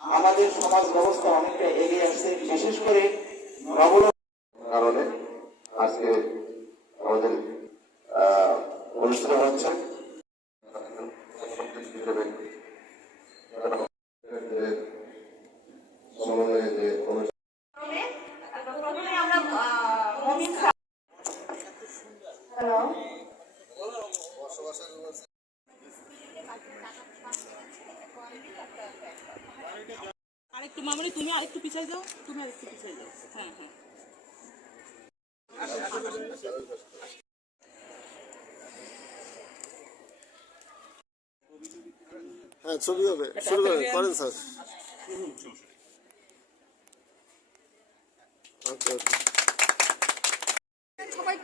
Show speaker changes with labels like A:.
A: আমাদের
B: সমাজ ব্যবস্থা অনেকটা এগিয়ে আসছে বিশেষ করে কারণে আজকে আমাদের অনুষ্ঠান হচ্ছে হিসেবে সমন্বয়ে যে অনুষ্ঠান
C: প্রথমে আমরা মমিন হ্যালো
D: আরেকটু মামনি তুমি আরেকটু পিছিয়ে যাও তুমি আরেকটু পিছিয়ে যাও। হ্যাঁ হ্যাঁ।
E: হ্যাঁ ছবি হবে শুরু করেন করেন স্যার।